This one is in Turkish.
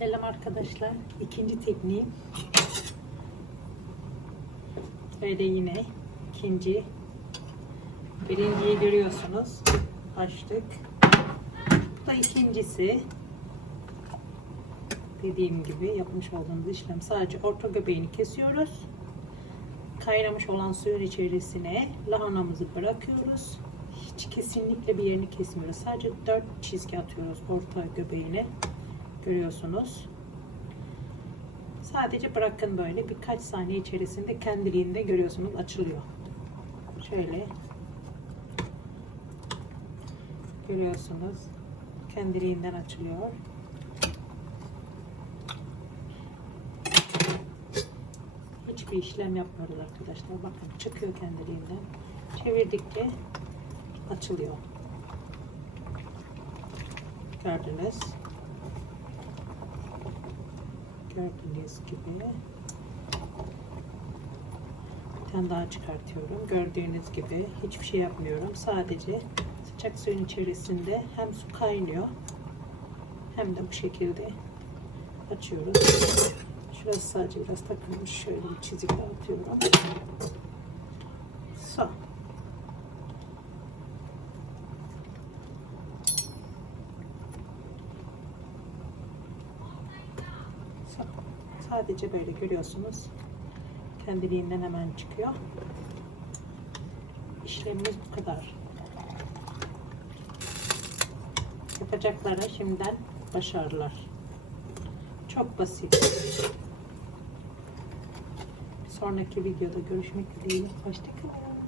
Selam arkadaşlar. İkinci tekniğim. Böyle yine ikinci. Birinciyi görüyorsunuz. Açtık. Bu da ikincisi. Dediğim gibi yapmış olduğumuz işlem sadece orta göbeğini kesiyoruz. Kaynamış olan suyun içerisine lahanamızı bırakıyoruz. Hiç kesinlikle bir yerini kesmiyoruz. Sadece 4 çizgi atıyoruz orta göbeğine. Görüyorsunuz. Sadece bırakın böyle birkaç saniye içerisinde kendiliğinde görüyorsunuz açılıyor. Şöyle görüyorsunuz. Kendiliğinden açılıyor. Hiçbir işlem yapmıyoruz arkadaşlar. Bakın çıkıyor kendiliğinden. Çevirdikçe açılıyor. Gördünüz. Gördüğünüz gibi. Bir tane daha çıkartıyorum. Gördüğünüz gibi hiçbir şey yapmıyorum. Sadece sıcak suyun içerisinde hem su kaynıyor hem de bu şekilde açıyoruz. Şurası sadece biraz takılmış. Şöyle bir çizik atıyorum. So. Sadece böyle görüyorsunuz. Kendiliğinden hemen çıkıyor. İşlemimiz bu kadar. Yapacaklara şimdiden başarılar. Çok basit. Bir sonraki videoda görüşmek dileğiyle. Hoşçakalın.